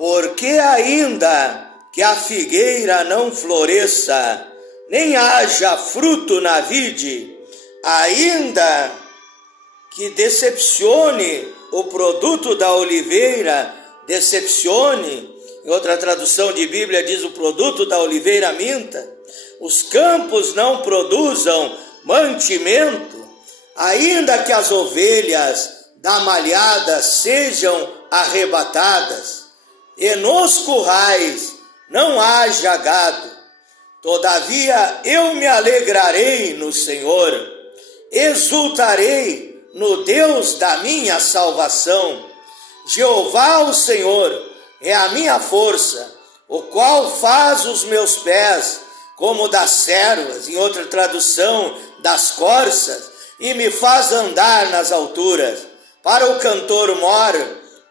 Porque ainda que a figueira não floresça, nem haja fruto na vide, ainda que decepcione o produto da oliveira, decepcione, em outra tradução de Bíblia diz o produto da oliveira minta, os campos não produzam mantimento, ainda que as ovelhas da malhada sejam arrebatadas, e nos currais não haja gado, todavia eu me alegrarei no Senhor, exultarei no Deus da minha salvação. Jeová o Senhor é a minha força, o qual faz os meus pés como das servas, em outra tradução, das corças, e me faz andar nas alturas. Para o cantor mor,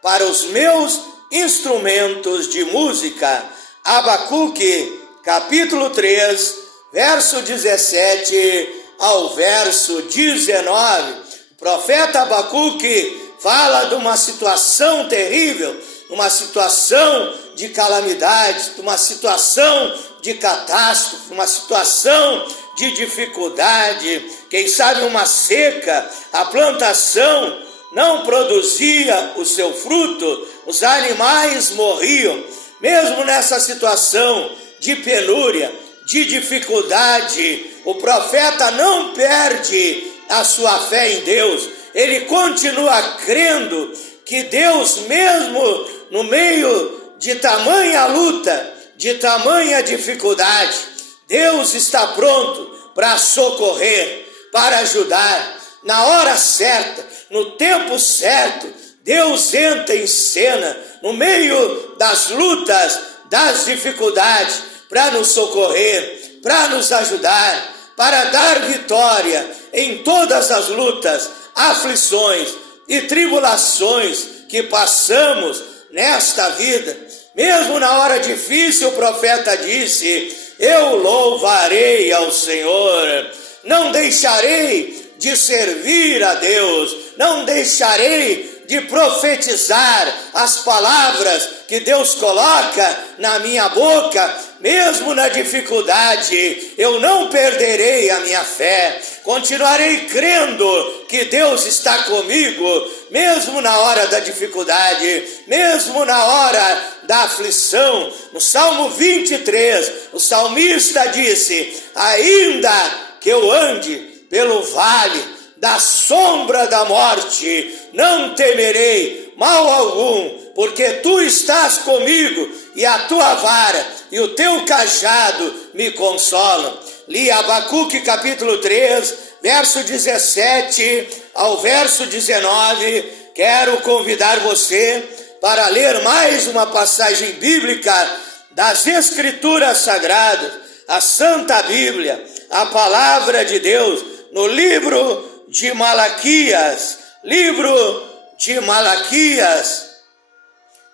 para os meus instrumentos de música. Abacuque, capítulo 3, verso 17 ao verso 19. O profeta Abacuque fala de uma situação terrível, uma situação de calamidade, uma situação de catástrofe, uma situação de dificuldade, quem sabe uma seca, a plantação não produzia o seu fruto, os animais morriam. Mesmo nessa situação de penúria, de dificuldade, o profeta não perde a sua fé em Deus, ele continua crendo que Deus, mesmo no meio de tamanha luta, de tamanha dificuldade, Deus está pronto para socorrer, para ajudar, na hora certa, no tempo certo. Deus entra em cena no meio das lutas, das dificuldades, para nos socorrer, para nos ajudar, para dar vitória em todas as lutas, aflições e tribulações que passamos nesta vida. Mesmo na hora difícil, o profeta disse: eu louvarei ao Senhor, não deixarei de servir a Deus, não deixarei de profetizar as palavras que Deus coloca na minha boca. Mesmo na dificuldade, eu não perderei a minha fé, continuarei crendo que Deus está comigo, mesmo na hora da dificuldade, mesmo na hora da aflição. No Salmo 23, o salmista disse: ainda que eu ande pelo vale da sombra da morte, não temerei mal algum, porque tu estás comigo, e a tua vara e o teu cajado me consolam. Li Abacuque capítulo 3, verso 17 ao verso 19. Quero convidar você para ler mais uma passagem bíblica das Escrituras Sagradas, a Santa Bíblia, a Palavra de Deus, no livro de Malaquias,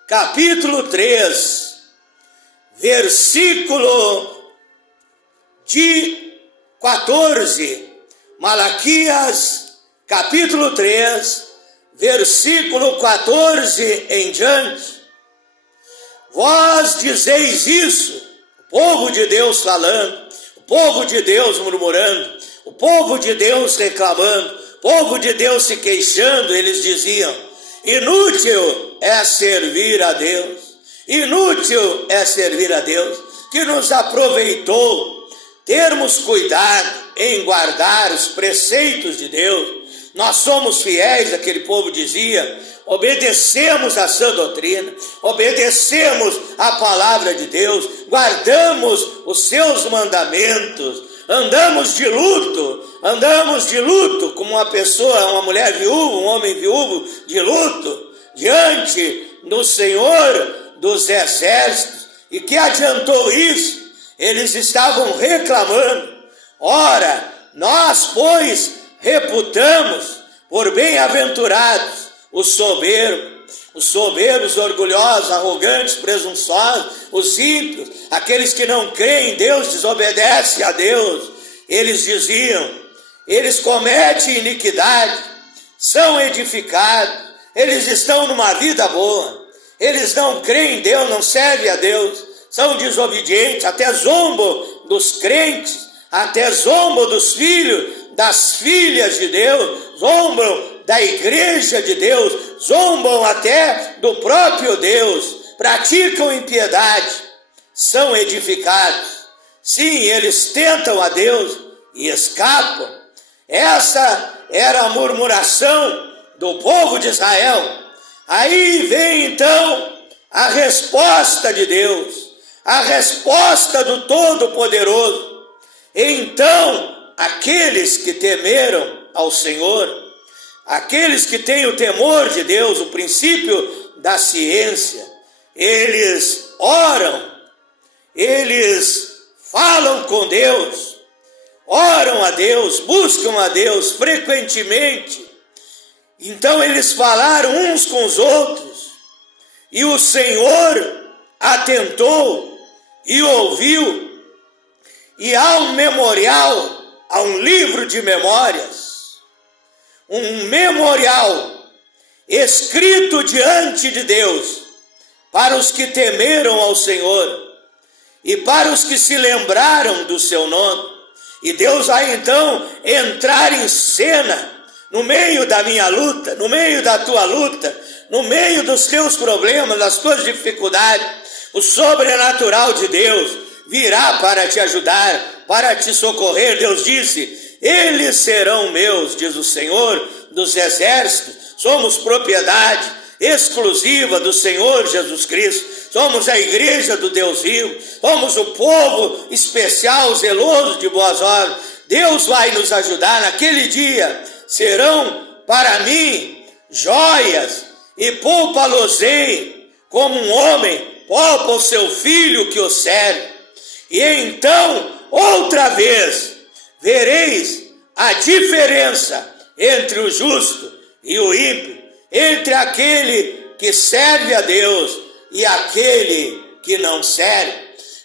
capítulo 3, versículo de 14. Malaquias, capítulo 3, versículo 14 em diante. Vós dizeis isso, o povo de Deus falando, o povo de Deus murmurando, o povo de Deus reclamando, o povo de Deus se queixando. Eles diziam: inútil é servir a Deus, inútil é servir a Deus, que nos aproveitou termos cuidado em guardar os preceitos de Deus. Nós somos fiéis, aquele povo dizia, obedecemos a sã doutrina, obedecemos a palavra de Deus, guardamos os seus mandamentos, andamos de luto como uma pessoa, uma mulher viúva, um homem viúvo de luto, diante do Senhor dos exércitos. E que adiantou isso? Eles estavam reclamando. Ora, nós, pois, reputamos por bem-aventurados os soberbos, orgulhosos, arrogantes, presunçosos, os ímpios, aqueles que não creem em Deus, desobedecem a Deus. Eles diziam: eles cometem iniquidade, são edificados, eles estão numa vida boa. Eles não creem em Deus, não servem a Deus, são desobedientes, até zombam dos crentes, até zombam dos filhos, das filhas de Deus, zombam da igreja de Deus, zombam até do próprio Deus, praticam impiedade, são edificados. Sim, eles tentam a Deus e escapam. Essa era a murmuração do povo de Israel. Aí vem então a resposta de Deus, a resposta do Todo-Poderoso. Então, aqueles que temeram ao Senhor, aqueles que têm o temor de Deus, o princípio da ciência, eles oram, eles falam com Deus, oram a Deus, buscam a Deus frequentemente. Então eles falaram uns com os outros, e o Senhor atentou e ouviu, e há um memorial, há um livro de memórias, um memorial escrito diante de Deus para os que temeram ao Senhor e para os que se lembraram do seu nome. E Deus vai então entrar em cena no meio da minha luta, no meio da tua luta, no meio dos teus problemas, das tuas dificuldades. O sobrenatural de Deus virá para te ajudar, para te socorrer. Deus disse: eles serão meus, diz o Senhor dos exércitos. Somos propriedade exclusiva do Senhor Jesus Cristo. Somos a igreja do Deus vivo. Somos o povo especial, zeloso de boas obras. Deus vai nos ajudar. Naquele dia serão para mim joias, e poupa-los-ei como um homem poupa o seu filho que o serve. E então, outra vez, vereis a diferença entre o justo e o ímpio, entre aquele que serve a Deus e aquele que não serve.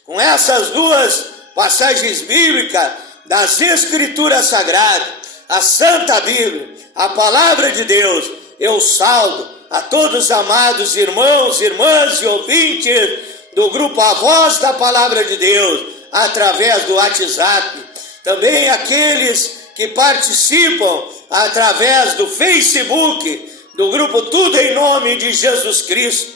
Com essas duas passagens bíblicas das Escrituras Sagradas, a Santa Bíblia, a Palavra de Deus, eu saldo a todos os amados irmãos, irmãs e ouvintes do grupo A Voz da Palavra de Deus, através do WhatsApp. Também aqueles que participam através do Facebook, do grupo Tudo em Nome de Jesus Cristo.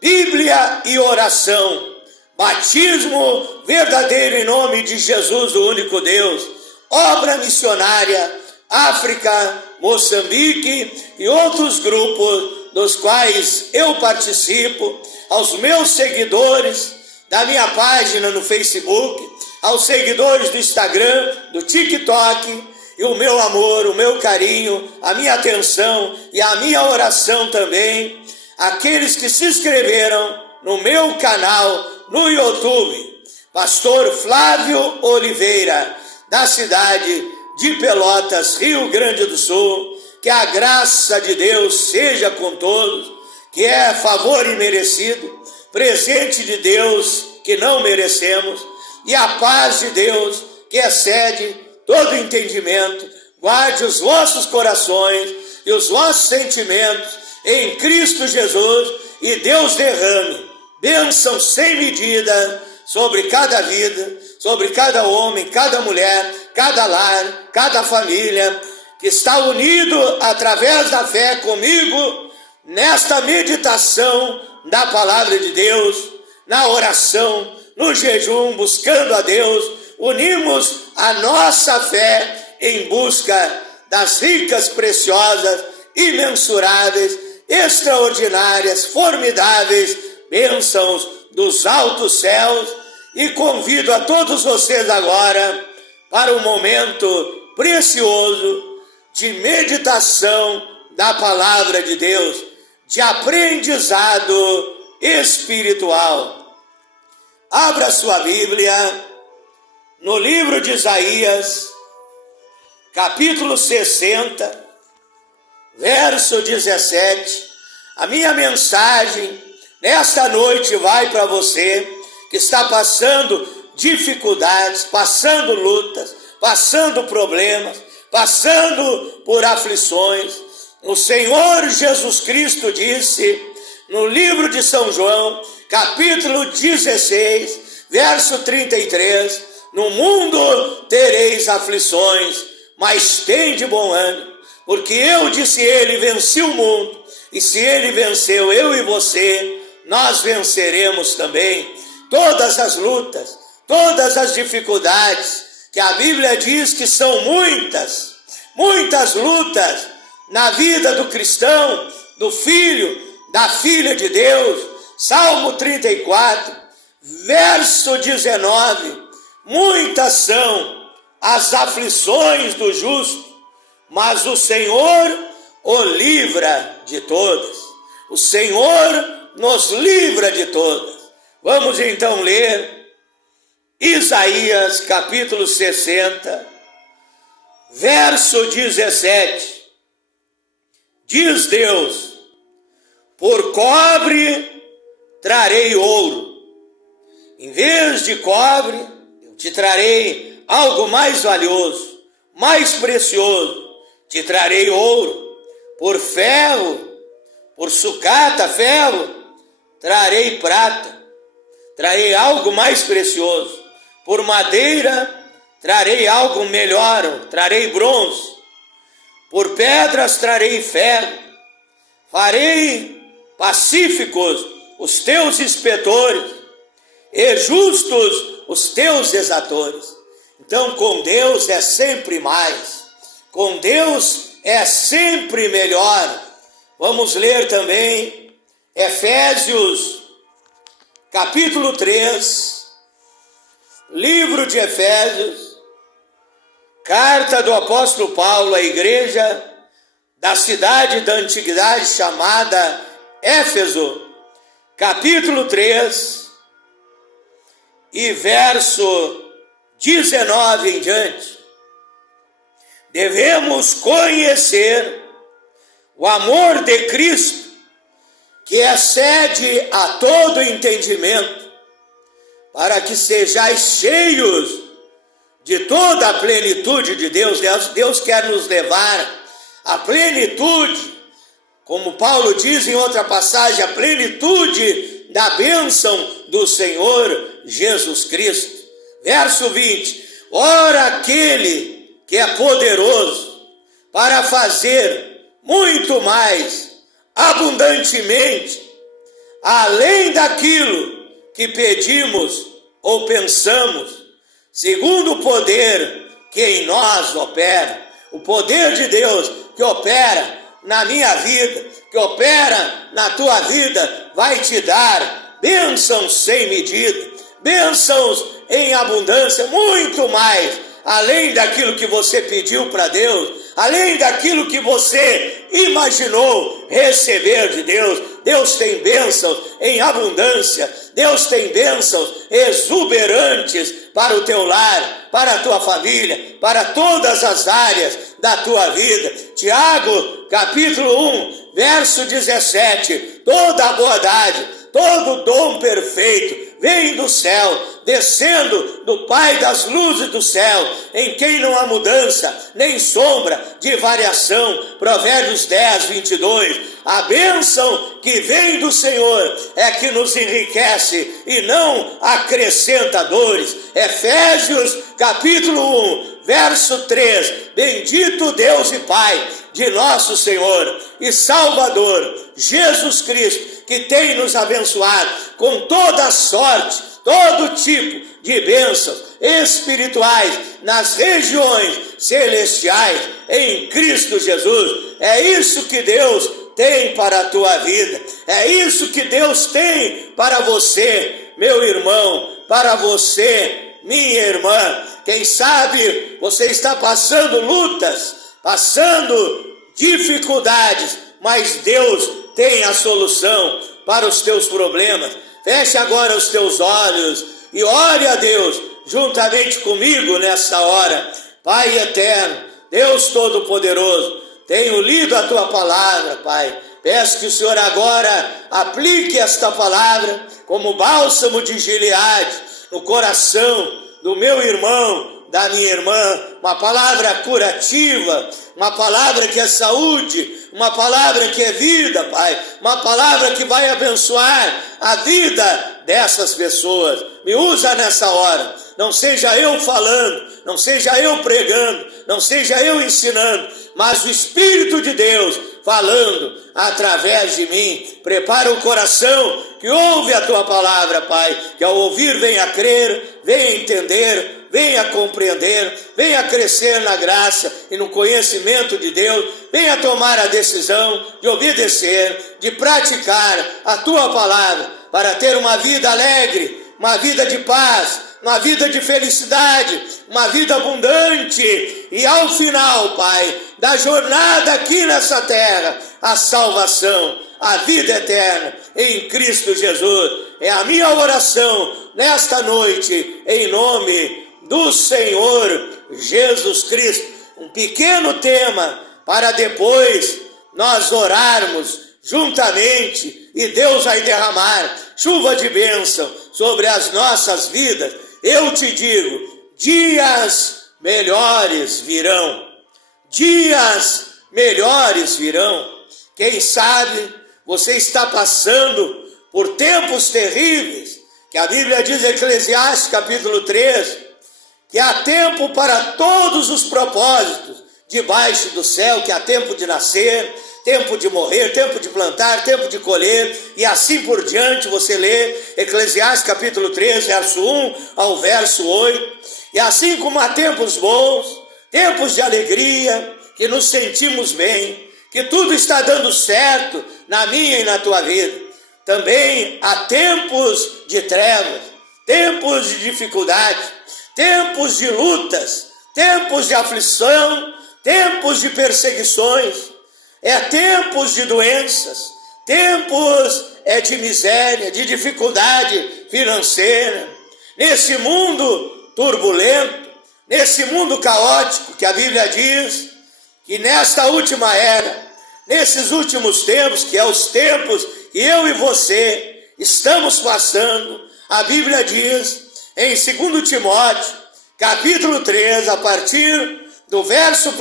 Bíblia e oração, batismo verdadeiro em nome de Jesus, o único Deus, obra missionária, África, Moçambique e outros grupos dos quais eu participo, aos meus seguidores da minha página no Facebook, aos seguidores do Instagram, do TikTok, e o meu amor, o meu carinho, a minha atenção e a minha oração também, aqueles que se inscreveram no meu canal no YouTube, Pastor Flávio Oliveira, da cidade de Pelotas, Rio Grande do Sul. Que a graça de Deus seja com todos, que é favor imerecido, presente de Deus que não merecemos, e a paz de Deus que excede todo entendimento, guarde os vossos corações e os vossos sentimentos em Cristo Jesus, e Deus derrame bênção sem medida sobre cada vida, sobre cada homem, cada mulher, cada lar, cada família, que está unido através da fé comigo, nesta meditação da Palavra de Deus, na oração, no jejum, buscando a Deus. Unimos a nossa fé em busca das ricas, preciosas, imensuráveis, extraordinárias, formidáveis bênçãos dos altos céus, e convido a todos vocês agora para um momento precioso de meditação da Palavra de Deus, de aprendizado espiritual. Abra sua Bíblia no livro de Isaías, capítulo 60, verso 17. A minha mensagem nesta noite vai para você que está passando dificuldades, passando lutas, passando problemas, passando por aflições. O Senhor Jesus Cristo disse: no livro de São João, capítulo 16, verso 33, no mundo tereis aflições, mas tende bom ânimo, porque eu, disse ele, venci o mundo, e se ele venceu, eu e você, nós venceremos também todas as lutas, todas as dificuldades, que a Bíblia diz que são muitas, muitas lutas na vida do cristão, do filho, da filha de Deus. Salmo 34, verso 19, muitas são as aflições do justo, mas o Senhor o livra de todas. O Senhor nos livra de todas. Vamos então ler Isaías capítulo 60, verso 17. Diz Deus: por cobre trarei ouro, em vez de cobre eu te trarei algo mais valioso, mais precioso, te trarei ouro. Por ferro, por sucata, ferro, trarei prata, trarei algo mais precioso. Por madeira, trarei algo melhor, trarei bronze. Por pedras, trarei ferro. Farei pacíficos os teus inspetores, e justos os teus exatores. Então, com Deus é sempre mais. Com Deus é sempre melhor. Vamos ler também Efésios, capítulo 3, livro de Efésios, carta do apóstolo Paulo à igreja da cidade da antiguidade chamada Éfeso, capítulo 3, e verso 19 em diante. Devemos conhecer o amor de Cristo, que excede a todo entendimento, para que sejais cheios de toda a plenitude de Deus. Deus quer nos levar à plenitude, como Paulo diz em outra passagem, a plenitude da bênção do Senhor Jesus Cristo. Verso 20, ora aquele que é poderoso para fazer muito mais abundantemente, além daquilo que pedimos ou pensamos, segundo o poder que em nós opera. O poder de Deus que opera na minha vida, que opera na tua vida, vai te dar bênçãos sem medida, bênçãos em abundância, muito mais, além daquilo que você pediu para Deus, além daquilo que você imaginou receber de Deus. Deus tem bênçãos em abundância, Deus tem bênçãos exuberantes para o teu lar, para a tua família, para todas as áreas da tua vida. Tiago, capítulo 1, verso 17, toda a boa-dade, todo dom perfeito vem do céu, descendo do Pai das luzes do céu, em quem não há mudança, nem sombra de variação. Provérbios 10, 22. A bênção que vem do Senhor é que nos enriquece e não acrescenta dores. Efésios, capítulo 1, verso 3. Bendito Deus e Pai de nosso Senhor e Salvador, Jesus Cristo, que tem nos abençoado com toda sorte, todo tipo de bênçãos espirituais nas regiões celestiais em Cristo Jesus. É isso que Deus tem para a tua vida, é isso que Deus tem para você, meu irmão, para você, minha irmã. Quem sabe você está passando lutas, passando dificuldades, mas Deus tem a solução para os teus problemas. Feche agora os teus olhos e ore a Deus juntamente comigo nessa hora. Pai eterno, Deus Todo-Poderoso, tenho lido a tua palavra, Pai. Peço que o Senhor agora aplique esta palavra como bálsamo de Gileade no coração do meu irmão, da minha irmã, uma palavra curativa, uma palavra que é saúde, uma palavra que é vida, Pai, uma palavra que vai abençoar a vida dessas pessoas. Me usa nessa hora, não seja eu falando, não seja eu pregando, não seja eu ensinando, mas o Espírito de Deus falando através de mim. Prepara o coração que ouve a tua palavra, Pai, que ao ouvir venha crer, venha entender, venha compreender, venha crescer na graça e no conhecimento de Deus, venha tomar a decisão de obedecer, de praticar a tua palavra, para ter uma vida alegre, uma vida de paz, uma vida de felicidade, uma vida abundante, e ao final, Pai, da jornada aqui nessa terra, a salvação, a vida eterna em Cristo Jesus. É a minha oração nesta noite, em nome do Senhor Jesus Cristo. Um pequeno tema para depois nós orarmos juntamente e Deus vai derramar chuva de bênção sobre as nossas vidas. Eu te digo, dias melhores virão. Dias melhores virão. Quem sabe você está passando por tempos terríveis, que a Bíblia diz em Eclesiastes capítulo 3, que há tempo para todos os propósitos debaixo do céu, que há tempo de nascer, tempo de morrer, tempo de plantar, tempo de colher, e assim por diante. Você lê Eclesiastes capítulo 3, verso 1 ao verso 8, e assim como há tempos bons, tempos de alegria, que nos sentimos bem, que tudo está dando certo na minha e na tua vida, também há tempos de trevas, tempos de dificuldade, tempos de lutas, tempos de aflição, tempos de perseguições, tempos de doenças, tempos de miséria, de dificuldade financeira. Nesse mundo turbulento, nesse mundo caótico, que a Bíblia diz que nesta última era, nesses últimos tempos, que é os tempos que eu e você estamos passando, a Bíblia diz em 2 Timóteo, capítulo 3, a partir do verso 1,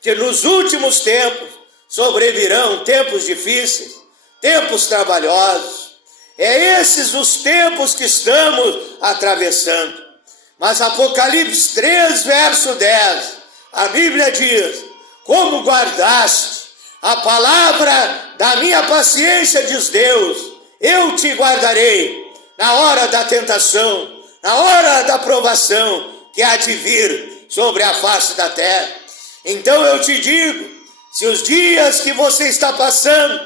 que nos últimos tempos sobrevirão tempos difíceis, tempos trabalhosos. É esses os tempos que estamos atravessando. Mas Apocalipse 3, verso 10, a Bíblia diz: como guardaste a palavra da minha paciência, diz Deus, eu te guardarei na hora da tentação, na hora da provação que há de vir sobre a face da terra. Então eu te digo, se os dias que você está passando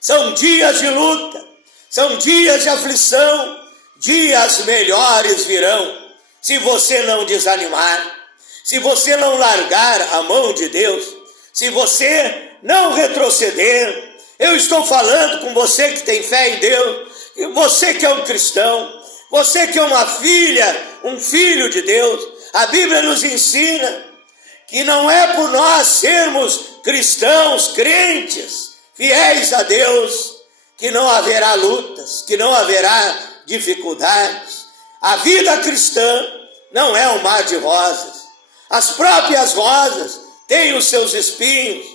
são dias de luta, são dias de aflição, dias melhores virão, se você não desanimar, se você não largar a mão de Deus, se você não retroceder. Eu estou falando com você que tem fé em Deus, e você que é um cristão, você que é uma filha, um filho de Deus. A Bíblia nos ensina que não é por nós sermos cristãos, crentes, fiéis a Deus, que não haverá lutas, que não haverá dificuldades. A vida cristã não é um mar de rosas. As próprias rosas têm os seus espinhos.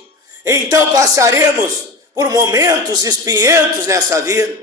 Então passaremos por momentos espinhentos nessa vida,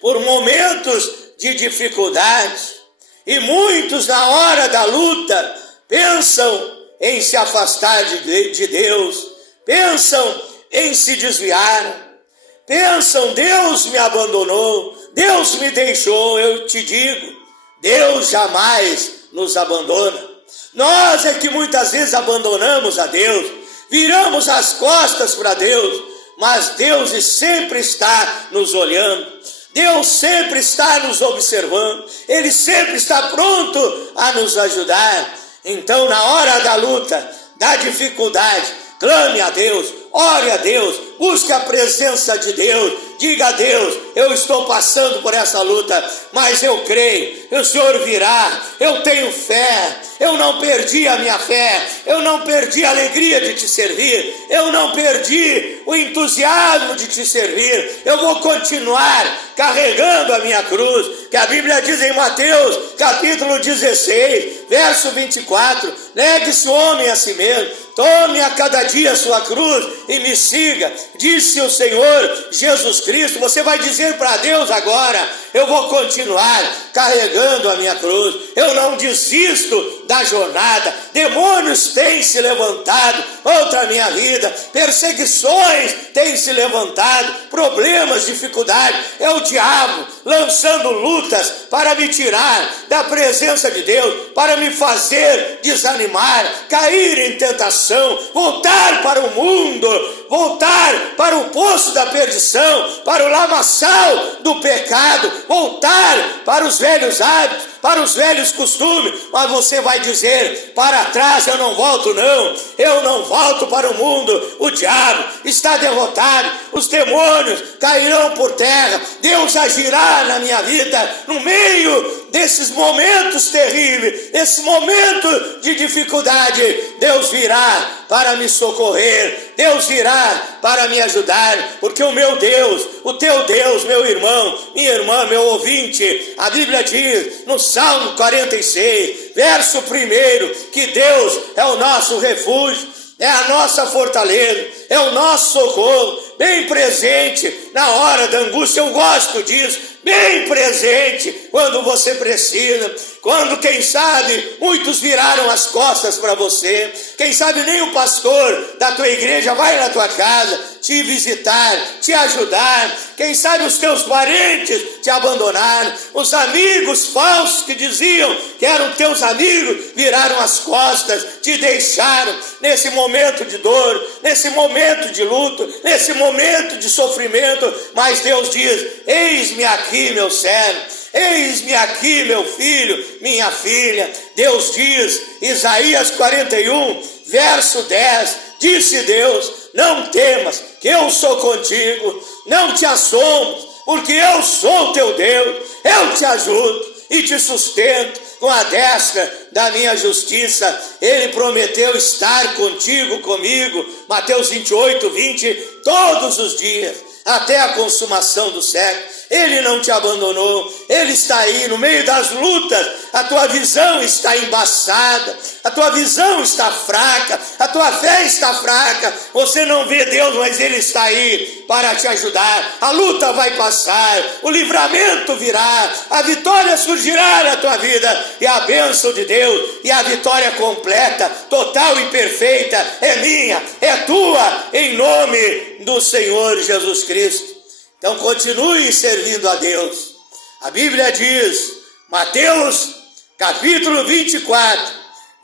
por momentos de dificuldade. E muitos, na hora da luta, pensam em se afastar de Deus, pensam em se desviar, pensam: Deus me abandonou, Deus me deixou. Eu te digo, Deus jamais nos abandona. Nós é que muitas vezes abandonamos a Deus, viramos as costas para Deus, mas Deus sempre está nos olhando, Deus sempre está nos observando, Ele sempre está pronto a nos ajudar. Então, na hora da luta, da dificuldade, clame a Deus, ore a Deus, busque a presença de Deus, diga a Deus: eu estou passando por essa luta, mas eu creio, o Senhor virá, eu tenho fé, eu não perdi a minha fé, eu não perdi a alegria de te servir, eu não perdi o entusiasmo de te servir, eu vou continuar carregando a minha cruz, que a Bíblia diz em Mateus capítulo 16, verso 24, negue-se o homem a si mesmo, tome a cada dia a sua cruz e me siga, disse o Senhor Jesus Cristo. Você vai dizer para Deus agora: eu vou continuar carregando a minha cruz, eu não desisto da jornada. Demônios têm se levantado contra a minha vida, perseguições têm se levantado, problemas, dificuldades, é o diabo lançando lutas para me tirar da presença de Deus, para me fazer desanimar, cair em tentação, voltar para o mundo, voltar para o poço da perdição, para o lamaçal do pecado, voltar para os velhos hábitos, para os velhos costumes. Mas você vai dizer: para trás eu não volto não, eu não volto para o mundo. O diabo está derrotado, os demônios cairão por terra, Deus agirá na minha vida no meio desses momentos terríveis, esse momento de dificuldade. Deus virá para me socorrer, Deus virá para me ajudar, porque o meu Deus, o teu Deus, meu irmão, minha irmã, meu ouvinte, a Bíblia diz no Salmo 46, verso 1, que Deus é o nosso refúgio, é a nossa fortaleza, é o nosso socorro, bem presente na hora da angústia. Eu gosto disso, bem presente quando você precisa, quando, quem sabe, muitos viraram as costas para você, quem sabe nem o pastor da tua igreja vai na tua casa te visitar, te ajudar, quem sabe os teus parentes te abandonaram, os amigos falsos que diziam que eram teus amigos viraram as costas, te deixaram nesse momento de dor, nesse momento de luto, nesse momento de sofrimento. Mas Deus diz: eis-me aqui, meu servo, eis-me aqui, meu filho, minha filha. Deus diz, Isaías 41, verso 10, disse Deus: não temas, que eu sou contigo, não te assombres, porque eu sou teu Deus, eu te ajudo e te sustento com a destra da minha justiça. Ele prometeu estar contigo, comigo, Mateus 28, 20, todos os dias, até a consumação do século. Ele não te abandonou, Ele está aí no meio das lutas. A tua visão está embaçada, a tua visão está fraca, a tua fé está fraca, você não vê Deus, mas Ele está aí para te ajudar. A luta vai passar, o livramento virá, a vitória surgirá na tua vida, e a bênção de Deus e a vitória completa, total e perfeita é minha, é tua, em nome do Senhor Jesus Cristo. Então continue servindo a Deus. A Bíblia diz, Mateus capítulo 24,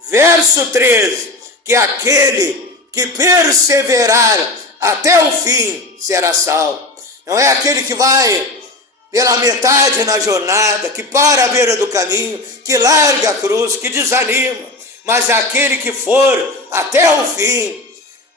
verso 13, que aquele que perseverar até o fim será salvo. Não é aquele que vai pela metade na jornada, que para à beira do caminho, que larga a cruz, que desanima, mas aquele que for até o fim.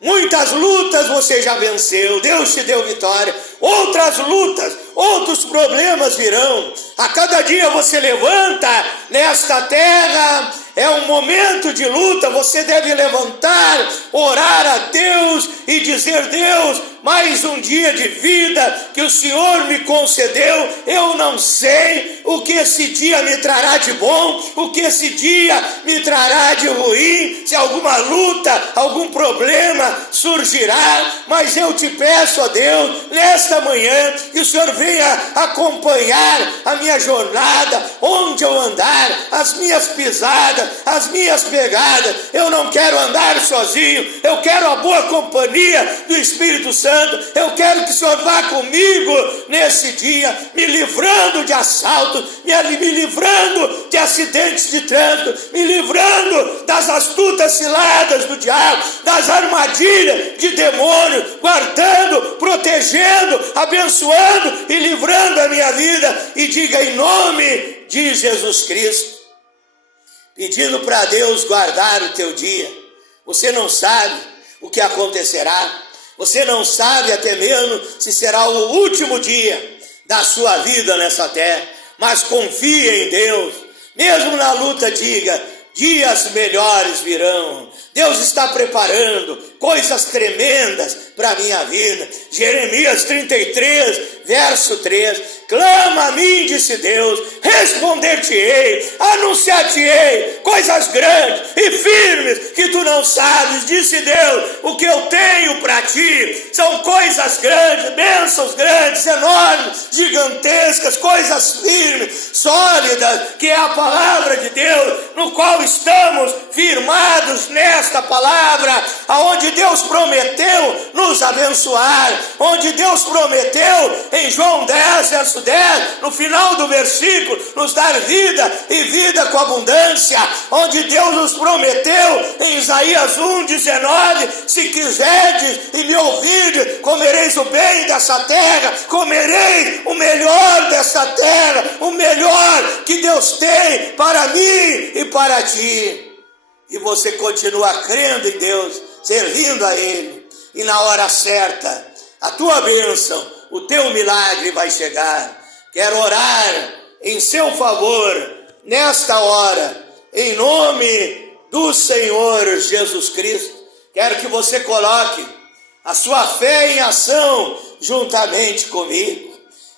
Muitas lutas você já venceu, Deus te deu vitória. Outras lutas, outros problemas virão. A cada dia você levanta nesta terra, é um momento de luta. Você deve levantar, orar a Deus e dizer: Deus, mais um dia de vida que o Senhor me concedeu. Eu não sei o que esse dia me trará de bom, o que esse dia me trará de ruim, se alguma luta, algum problema surgirá, mas eu te peço, ó Deus, nesta manhã, que o Senhor venha acompanhar a minha jornada, onde eu andar, as minhas pisadas, as minhas pegadas. Eu não quero andar sozinho, eu quero a boa companhia do Espírito Santo. Eu quero que o Senhor vá comigo nesse dia, me livrando de assaltos, me livrando de acidentes de trânsito, me livrando das astutas ciladas do diabo, das armadilhas de demônio, guardando, protegendo, abençoando e livrando a minha vida. E diga: em nome de Jesus Cristo, pedindo para Deus guardar o teu dia. Você não sabe o que acontecerá, você não sabe até mesmo se será o último dia da sua vida nessa terra, mas confie em Deus. Mesmo na luta, diga: dias melhores virão. Deus está preparando coisas tremendas para a minha vida. Jeremias 33, verso 3, clama a mim, disse Deus, responder-te-ei, anunciar-te-ei coisas grandes e firmes que tu não sabes, disse Deus. O que eu tenho para ti são coisas grandes, bênçãos grandes, enormes, gigantescas, coisas firmes, sólidas, que é a palavra de Deus, no qual estamos firmados nesta palavra, aonde Deus prometeu nos abençoar, onde Deus prometeu em João 10, verso 10, no final do versículo, nos dar vida e vida com abundância, onde Deus nos prometeu em Isaías 1, 19, se quiserdes e me ouvirdes, comereis o bem dessa terra, comereis o melhor dessa terra, o melhor que Deus tem para mim e para ti. E você continua crendo em Deus, servindo a Ele, e na hora certa, a tua bênção, o teu milagre vai chegar. Quero orar em seu favor, nesta hora, em nome do Senhor Jesus Cristo. Quero que você coloque a sua fé em ação juntamente comigo.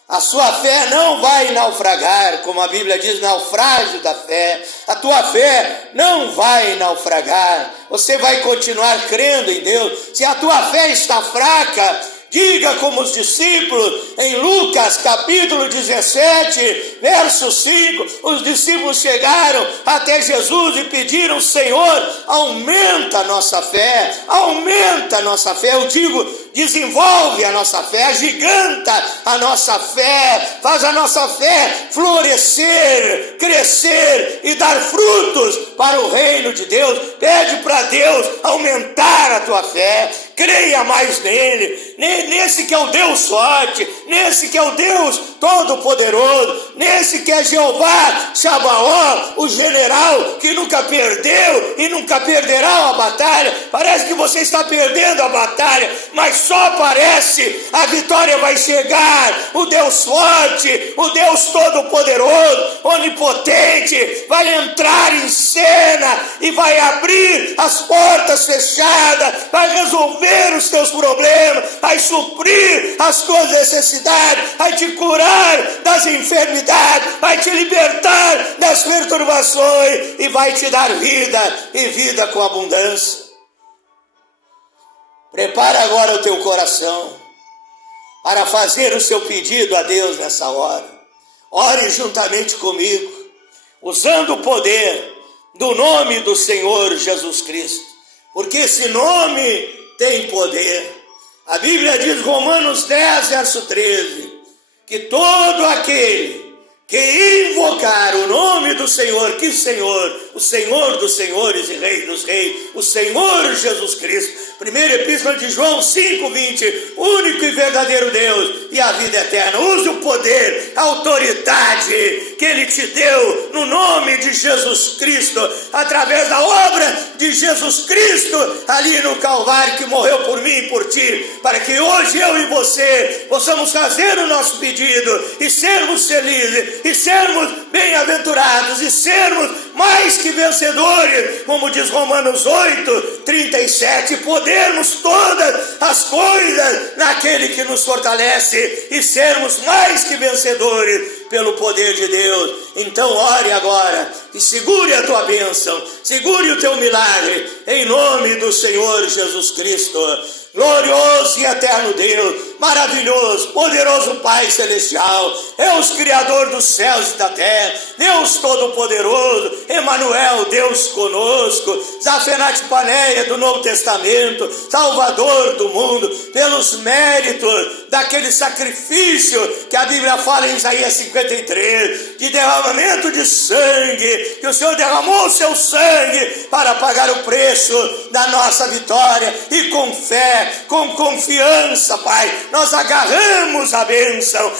A sua fé não vai naufragar, como a Bíblia diz, naufrágio da fé. A tua fé não vai naufragar. Você vai continuar crendo em Deus. Se a tua fé está fraca, diga como os discípulos, em Lucas capítulo 17, verso 5, os discípulos chegaram até Jesus e pediram, Senhor, aumenta a nossa fé, aumenta a nossa fé. Eu digo, desenvolve a nossa fé, agiganta a nossa fé, faz a nossa fé florescer, crescer e dar frutos para o reino de Deus. Pede para Deus aumentar a tua fé, creia mais nele, nesse que é o Deus forte, nesse que é o Deus todo-poderoso, nesse que é Jeová Sabaoth, o general que nunca perdeu e nunca perderá a batalha. Parece que você está perdendo a batalha, mas só parece, a vitória vai chegar. O Deus forte, o Deus todo-poderoso, onipotente, vai entrar em cena e vai abrir as portas fechadas, vai resolver os teus problemas, vai suprir as tuas necessidades, vai te curar das enfermidades, vai te libertar das perturbações e vai te dar vida e vida com abundância. Prepara agora o teu coração para fazer o seu pedido a Deus nessa hora. Ore juntamente comigo, usando o poder do nome do Senhor Jesus Cristo, porque esse nome tem poder. A Bíblia diz, Romanos 10, verso 13, que todo aquele que invocar o nome do Senhor, que Senhor? O Senhor dos senhores e Rei dos reis, o Senhor Jesus Cristo. Primeira epístola de João 5:20, único e verdadeiro Deus e a vida eterna. Use o poder, a autoridade que Ele te deu no nome de Jesus Cristo, através da obra de Jesus Cristo ali no Calvário, que morreu por mim e por ti, para que hoje eu e você possamos fazer o nosso pedido e sermos felizes, e sermos bem-aventurados, e sermos mais que vencedores, como diz Romanos 8:37, podermos todas as coisas naquele que nos fortalece, e sermos mais que vencedores pelo poder de Deus. Então ore agora e segure a tua bênção, segure o teu milagre, em nome do Senhor Jesus Cristo. Glorioso e eterno Deus, maravilhoso, poderoso Pai Celestial, Deus Criador dos céus e da terra, Deus Todo-Poderoso, Emanuel, Deus conosco, Zafenate Paneia do Novo Testamento, Salvador do mundo, pelos méritos daquele sacrifício que a Bíblia fala em Isaías 53, de derramamento de sangue, que o Senhor derramou o seu sangue para pagar o preço da nossa vitória, e com fé, com confiança, Pai, nós agarramos a bênção,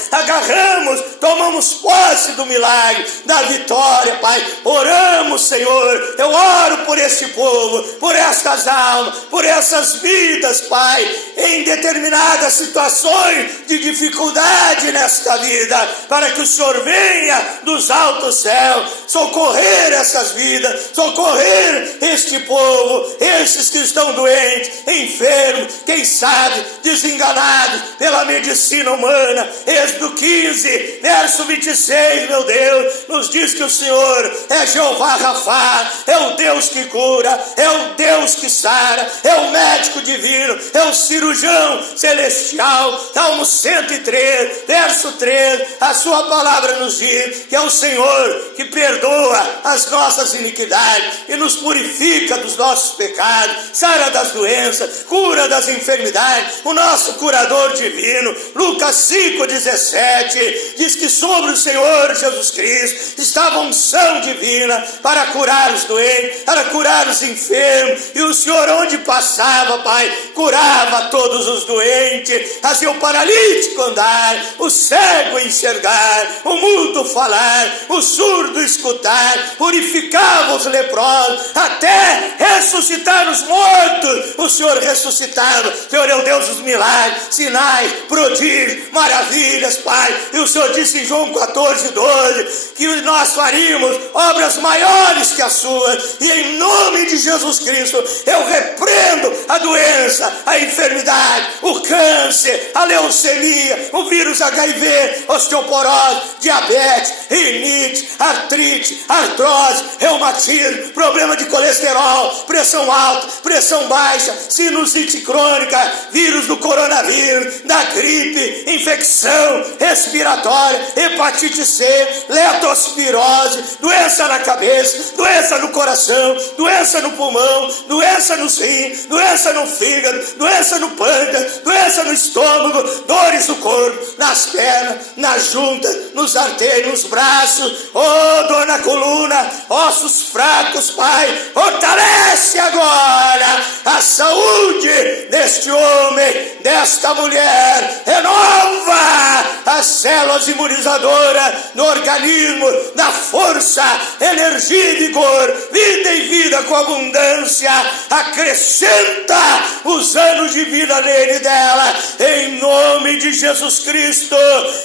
tomamos tomamos posse do milagre, da vitória, Pai. Oramos, Senhor, eu oro por este povo, por estas almas, por essas vidas, Pai, em determinadas situações de dificuldade nesta vida, para que o Senhor venha dos altos céus, socorrer essas vidas, socorrer este povo, esses que estão doentes, enfermos, quem sabe, desenganados pela medicina humana. Êxodo 15, verso 26, meu Deus, nos diz que o Senhor é Jeová Rafá, é o Deus que cura, é o Deus que sara, é o médico divino, é o cirurgião celestial. Salmo 103, verso 3, a sua palavra nos diz que é o Senhor que perdoa as nossas iniquidades e nos purifica dos nossos pecados, sara das doenças, cura das enfermidades, o nosso curador divino. Lucas 5,17 diz que sobre o Senhor Jesus Cristo estava a unção divina para curar os doentes, para curar os enfermos, e o Senhor onde passava, Pai, curava todos os doentes, fazia o paralítico andar, o cego enxergar, o mudo falar, o surdo escutar, purificava os leprosos, até ressuscitar os mortos. O Senhor ressuscitava. O Senhor é o Deus dos milagres, sinais, prodígios, maravilhas, Pai. E o Senhor disse em João 14:12 que nós faríamos obras maiores que as suas. E em nome de Jesus Cristo eu repreendo a doença, a enfermidade, o câncer, a leucemia, o vírus HIV, osteoporose, diabetes, rinite, artrite, artrose, reumatismo, problema de colesterol, pressão alta, pressão baixa, sinusite crônica, vírus do coronavírus, da gripe, infecção respiratória, hepatite C, leptospirose, doença na cabeça, doença no coração, doença no pulmão, doença nos rins, doença no fígado, doença no pâncreas, doença no estômago, dores no corpo, nas pernas, nas juntas, nos artérios, nos braços, dor na coluna, ossos fracos, Pai, fortalece agora a saúde deste homem, desta mulher, renova as células imunizadoras do organismo, da força, energia e vigor, vida e vida com abundância, acrescenta os anos de vida nele e dela, em nome de Jesus Cristo.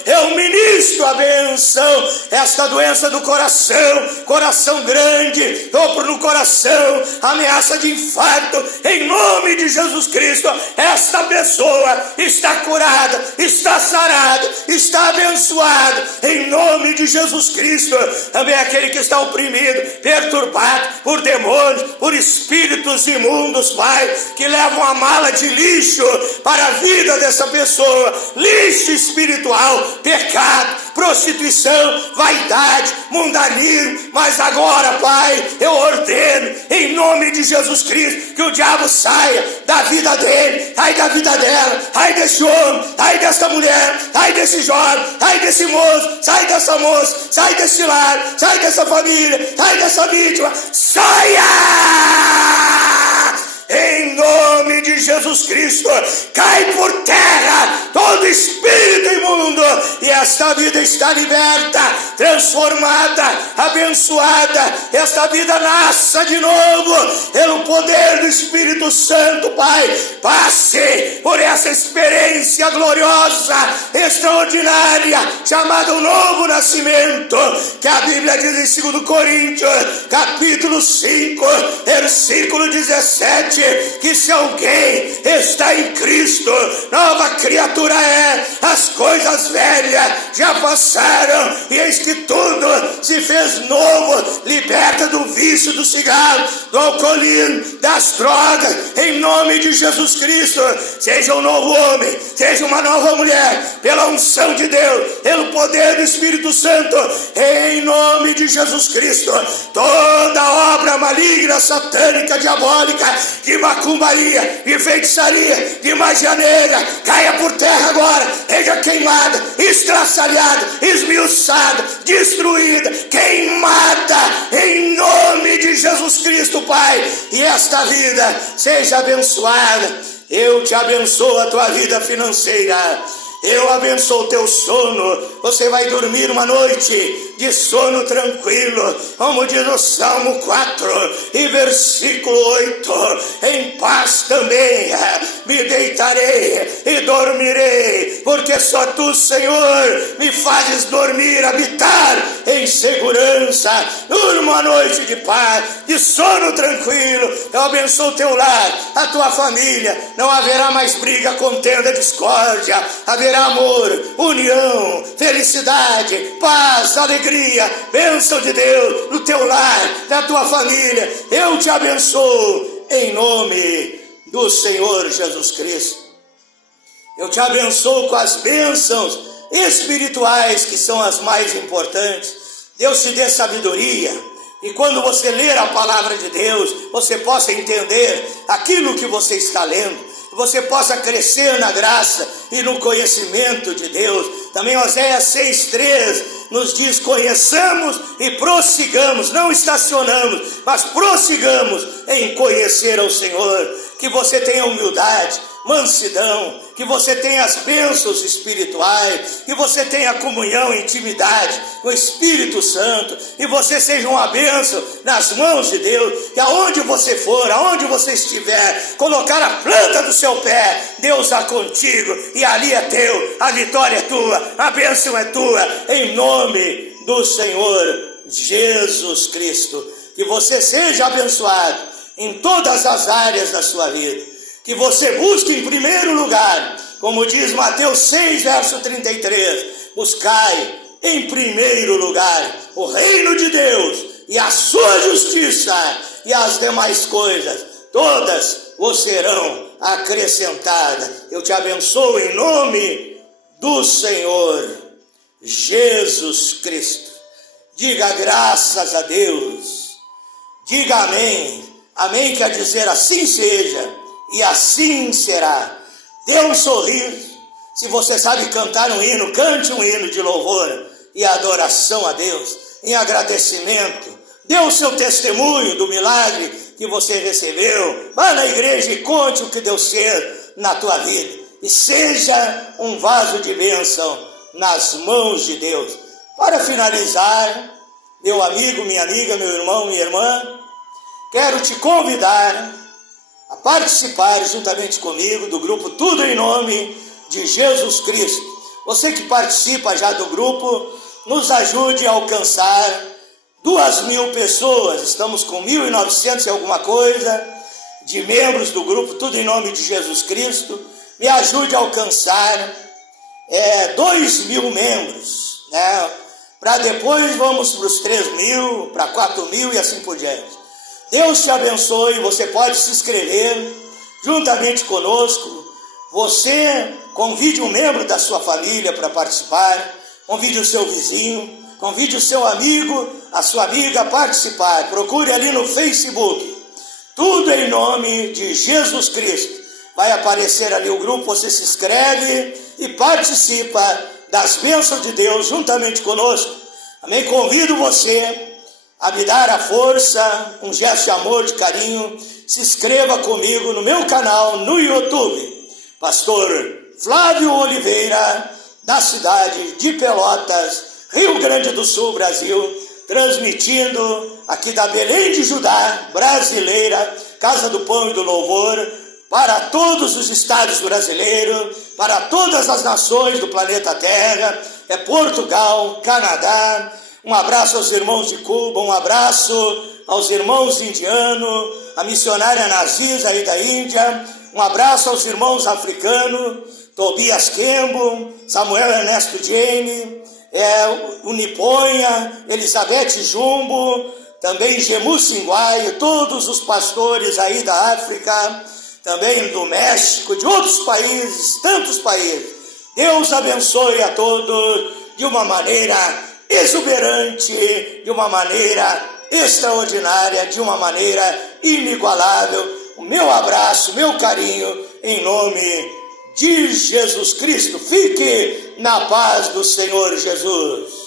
Eu ministro a bênção, esta doença do coração, coração grande, sopro no coração, ameaça de infarto, em nome de Jesus Cristo, esta pessoa está curada, está sarada, está abençoada, em nome de Jesus Cristo. Também aquele que está oprimido, perturbado por demônios, por espíritos imundos, Pai, que levam a mala de lixo para a vida dessa pessoa, lixo espiritual, pecado, prostituição, vaidade, mundanismo, mas agora, Pai, eu ordeno, em nome de Jesus Cristo, que o diabo saia da vida dele, sai da vida dela, sai desse homem, sai dessa mulher, sai desse jovem, sai desse moço, sai dessa moça, sai desse lar, sai dessa família, sai dessa vítima, saia! Em nome de Jesus Cristo, cai por terra todo espírito imundo, e esta vida está liberta, transformada, abençoada. Esta vida nasça de novo pelo poder do Espírito Santo, Pai. Passe por essa experiência gloriosa, extraordinária, chamada o novo nascimento, que a Bíblia diz em 2 Coríntios, capítulo 5, versículo 17, que se alguém está em Cristo, nova criatura é, as coisas velhas já passaram, e eis que tudo se fez novo. Liberta do vício do cigarro, do alcoolismo, das drogas, em nome de Jesus Cristo. Seja um novo homem, seja uma nova mulher, pela unção de Deus, pelo poder do Espírito Santo, em nome de Jesus Cristo. Toda obra maligna, satânica, diabólica, de macumbaria, de feitiçaria, de magia negra, caia por terra agora, seja queimada, estraçalhada, esmiuçada, destruída, queimada, em nome de Jesus Cristo, Pai. E esta vida seja abençoada. Eu te abençoo a tua vida financeira, Eu abençoo o teu sono. Você vai dormir uma noite de sono tranquilo, como diz o Salmo 4 e versículo 8. Em paz também me deitarei e dormirei, porque só tu, Senhor, me fazes dormir, habitar em segurança. Durma uma noite de paz, de sono tranquilo. Eu abençoo o teu lar, a tua família. Não haverá mais briga, contenda, discórdia. Haverá amor, união, felicidade, paz, alegria, bênção de Deus no teu lar, na tua família. Eu te abençoo em nome do Senhor Jesus Cristo. Eu te abençoo com as bênçãos espirituais, que são as mais importantes. Deus te dê sabedoria, e quando você ler a palavra de Deus, você possa entender aquilo que você está lendo, você possa crescer na graça e no conhecimento de Deus. Também Oséias 6,3 nos diz: conheçamos e prossigamos, não estacionamos, mas prossigamos em conhecer ao Senhor. Que você tenha humildade, mansidão, que você tenha as bênçãos espirituais, que você tenha comunhão, intimidade com o Espírito Santo, e você seja uma bênção nas mãos de Deus, que aonde você for, aonde você estiver, colocar a planta do seu pé, Deus está contigo, e ali é teu, a vitória é tua, a bênção é tua, em nome do Senhor Jesus Cristo. Que você seja abençoado em todas as áreas da sua vida, que você busque em primeiro lugar, como diz Mateus 6, verso 33, buscai em primeiro lugar o reino de Deus e a sua justiça, e as demais coisas, todas vos serão acrescentadas. Eu te abençoo em nome do Senhor Jesus Cristo. Diga graças a Deus, diga amém. Amém quer dizer assim seja, e assim será. Dê um sorriso. Se você sabe cantar um hino, cante um hino de louvor e adoração a Deus, em agradecimento. Dê o seu testemunho do milagre que você recebeu. Vá na igreja e conte o que Deus fez na tua vida. E seja um vaso de bênção nas mãos de Deus. Para finalizar, meu amigo, minha amiga, meu irmão, minha irmã, quero te convidar a participar juntamente comigo do grupo Tudo em Nome de Jesus Cristo. Você que participa já do grupo, nos ajude a alcançar 2.000 pessoas. Estamos com 1.900 e alguma coisa de membros do grupo Tudo em Nome de Jesus Cristo. Me ajude a alcançar 2.000 membros, né? Para depois vamos para os 3.000, para 4.000 e assim por diante. Deus te abençoe. Você pode se inscrever juntamente conosco. Você convide um membro da sua família para participar, convide o seu vizinho, convide o seu amigo, a sua amiga a participar. Procure ali no Facebook, Tudo em Nome de Jesus Cristo. Vai aparecer ali o grupo, você se inscreve e participa das bênçãos de Deus juntamente conosco. Amém? Convido você a me dar a força, um gesto de amor, de carinho. Se inscreva comigo no meu canal no YouTube, Pastor Flávio Oliveira, da cidade de Pelotas, Rio Grande do Sul, Brasil, transmitindo aqui da Belém de Judá, brasileira, Casa do Pão e do Louvor, para todos os estados brasileiros, para todas as nações do planeta Terra, Portugal, Canadá. Um abraço aos irmãos de Cuba, um abraço aos irmãos indianos, a missionária Nazisa aí da Índia, um abraço aos irmãos africanos, Tobias Kembo, Samuel Ernesto Jaime, Uniponha, Elizabeth Jumbo, também Gemu Singuai, todos os pastores aí da África, também do México, de outros países, tantos países. Deus abençoe a todos de uma maneira exuberante, de uma maneira extraordinária, de uma maneira inigualável. O meu abraço, meu carinho, em nome de Jesus Cristo. Fique na paz do Senhor Jesus.